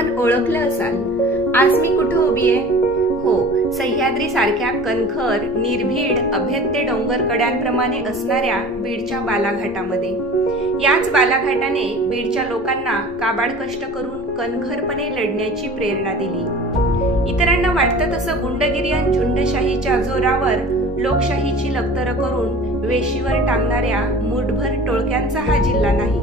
आपण ओळखलं असाल, आज मी कुठे उभी आहे? हो, सह्याद्री सारख्या कणखर, निर्भीड, अभेद्य डोंगर कड्यांप्रमाणे असणाऱ्या बीडच्या बालाघाटामध्ये। याच बालाघाटाने बीडच्या लोकांना काबाड कष्ट करून कणखरपणे लढण्याची प्रेरणा दिली। इतरांना वाटतं तसं गुंडगिरी आणि झुंडशाहीच्या जोरावर लोकशाहीची लक्तर करून वेशीवर टांगणाऱ्या मुठभर टोळक्यांचा हा जिल्हा नाही,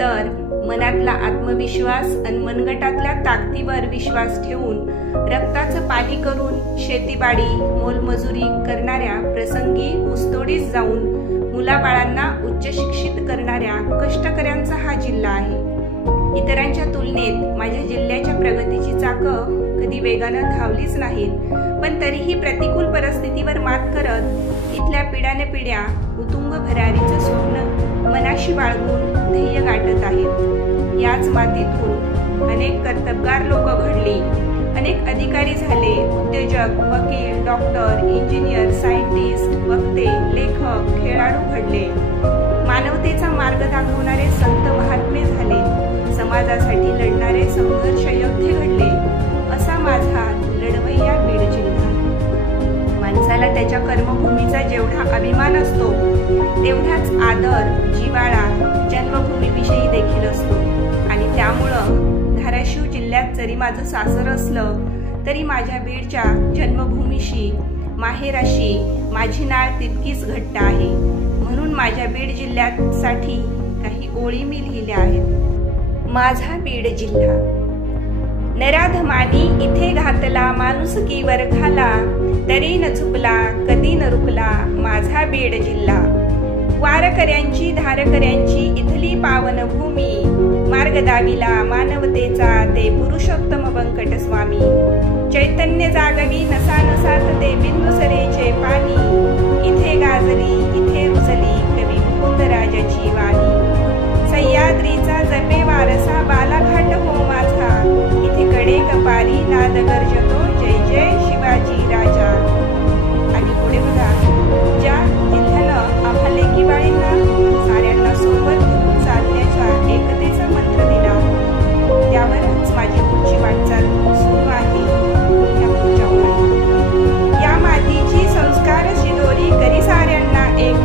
तर मनातला आत्मविश्वास आणि मनगटातल्या ताकदीवर विश्वास ठेवून रक्ताचं पाणी करून शेतीबाडी मोलमजुरी करणाऱ्या, प्रसंगी ऊसतोडीस जाऊन मुलाबाळांना उच्च शिक्षित करणाऱ्या कष्टकऱ्यांचा हा जिल्हा आहे। इतरांच्या तुलनेत माझ्या जिल्ह्याच्या प्रगतीची चाकं कधी वेगानं धावलीच नाहीत, पण तरीही प्रतिकूल परिस्थितीवर मात करत इथल्या पिढ्याने पिढ्या उतुंग भरारीचं स्वप्न मनाशी बाळगून ध्येय गाठत आहेत। याच मातीतून अनेक कर्तबगार लोक घडली, अनेक अधिकारी झाले, उद्योजक, वकील, डॉक्टर, इंजिनियर, सायंटिस्ट, वक्ते, लेखक, खेळाडू घडले, मानवतेचा मार्ग दाखवणारे संत महात्मे झाले, समाजासाठी लढणारे संघर्ष योद्धे घडले। असा माझा लढवय्या बीड जिल्हा। माणसाला त्याच्या कर्मभूमीचा जेवढा अभिमान असतो, तेवढाच आदर, जिव्हाळा जन्मभूमीविषयी देखील असतो। आणि त्यामुळं धाराशिव जिल्ह्यात जरी माझं सासर असलं, तरी माझ्या बीडच्या जन्मभूमीशी, माहेराशी माझी नाळ तितकीच घट्ट आहे। म्हणून माझ्या बीड जिल्ह्यासाठी काही ओळी मी लिहिल्या आहेत। माझा बीड जिल्हा। नराधमानी इथे घातला माणुसकीवर घाला, तरी न चुकला कधी न रुकला माझा बीड जिल्हा। वारकऱ्यांची धारकऱ्यांची इथली पावनभूमी, मार्ग दाविला मानवतेचा ते पुरुषोत्तम व्यंकट स्वामी। चैतन्य जागवी नसा नसात ते बिंदुसरेचे पाणी, इथे गाजली इथे रुजली कवी मुकुंदराजाची वाणी। सह्याद्रीचा जपे वारसा बालाघाट हो माझा, इथे कडे कपारी नाद गर्जतो जय जय शिवाजी राजा। आणि पुढे बघा, ज्या जिल्ह्यानं आम्हा लेकी बाळींना साऱ्यांना सोबत घेऊन चालण्याचा एकतेचा मंत्र दिला, त्यावरच माझी पुढची वाटचाल सुरू आहे। या मातीची संस्कार शिदोरी करी साऱ्यांना एक,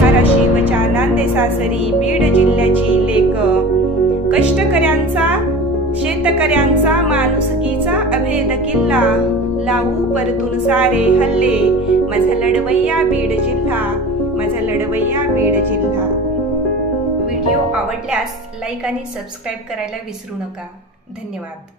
धाराशिवच्या नांदे सासरी बीड जिल्ह्याची लेक। कष्टकऱ्यांचा शेतकऱ्यांचा माणुसकीचा अभेद किल्ला, लावू परतून सारे हल्ले माझा लढवय्या बीड जिल्हा, माझा लढवय्या बीड जिल्हा। व्हिडिओ आवडल्यास लाईक आणि सबस्क्राईब करायला विसरू नका। धन्यवाद।